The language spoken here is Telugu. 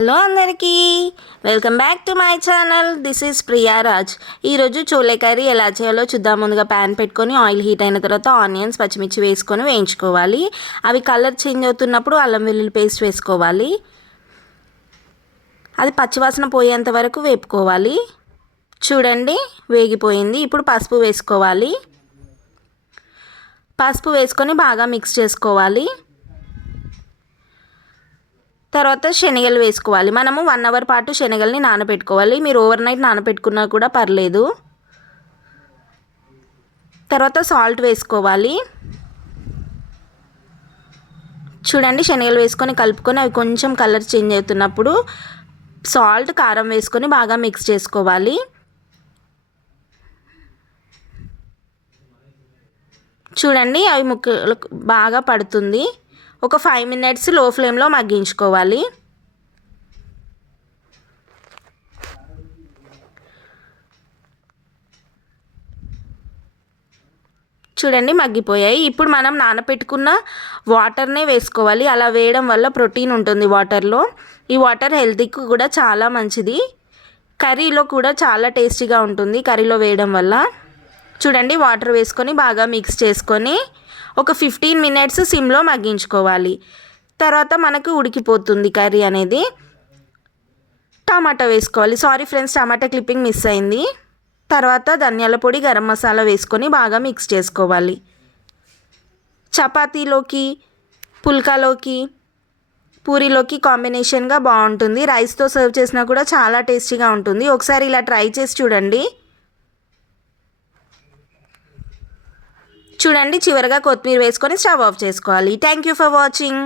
హలో అందరికీ. Welcome back to my channel. This is Priyaraj ఈరోజు చోలే కర్రీ ఎలా చేయాలో చూద్దాం. ముందుగా ప్యాన్ పెట్టుకొని ఆయిల్ హీట్ అయిన తర్వాత ఆనియన్స్ పచ్చిమిర్చి వేసుకొని వేయించుకోవాలి. అవి కలర్ చేంజ్ అవుతున్నప్పుడు అల్లం వెల్లుల్లి పేస్ట్ వేసుకోవాలి. అది పచ్చివాసన పోయేంత వరకు వేపుకోవాలి. చూడండి వేగిపోయింది. ఇప్పుడు పసుపు వేసుకోవాలి. పసుపు వేసుకొని బాగా మిక్స్ చేసుకోవాలి. తర్వాత శనగలు వేసుకోవాలి. మనము వన్ అవర్ పాటు శనగల్ని నానబెట్టుకోవాలి. మీరు ఓవర్ నైట్ నానబెట్టుకున్నా కూడా పర్లేదు. తర్వాత సాల్ట్ వేసుకోవాలి. చూడండి శనగలు వేసుకొని కలుపుకొని అవి కొంచెం కలర్ చేంజ్ అవుతున్నప్పుడు సాల్ట్ కారం వేసుకొని బాగా మిక్స్ చేసుకోవాలి. చూడండి అవి ముక్కలు బాగా పడుతుంది. ఒక ఫైవ్ మినిట్స్లో ఫ్లేమ్లో మగ్గించుకోవాలి. చూడండి మగ్గిపోయాయి. ఇప్పుడు మనం నానపెట్టుకున్న వాటర్నే వేసుకోవాలి. అలా వేయడం వల్ల ప్రోటీన్ ఉంటుంది వాటర్లో ఈ వాటర్ హెల్తీకి కూడా చాలా మంచిది. కర్రీలో కూడా చాలా టేస్టీగా ఉంటుంది కర్రీలో వేయడం వల్ల. చూడండి వాటర్ వేసుకొని బాగా మిక్స్ చేసుకొని ఒక ఫిఫ్టీన్ మినిట్స్ సిమ్లో మగ్గించుకోవాలి. తర్వాత మనకు ఉడికిపోతుంది కర్రీ అనేది. టమాటా వేసుకోవాలి. Sorry friends tomato clipping miss అయింది. తర్వాత ధనియాల పొడి గరం మసాలా వేసుకొని బాగా మిక్స్ చేసుకోవాలి. చపాతీలోకి పుల్కాలోకి పూరీలోకి కాంబినేషన్గా బాగుంటుంది. రైస్తో సర్వ్ చేసినా కూడా చాలా టేస్టీగా ఉంటుంది. ఒకసారి ఇలా ట్రై చేసి చూడండి. చూడండి చివరిగా కొత్తిమీర వేసుకొని స్టవ్ ఆఫ్ చేసుకోవాలి. Thank you for watching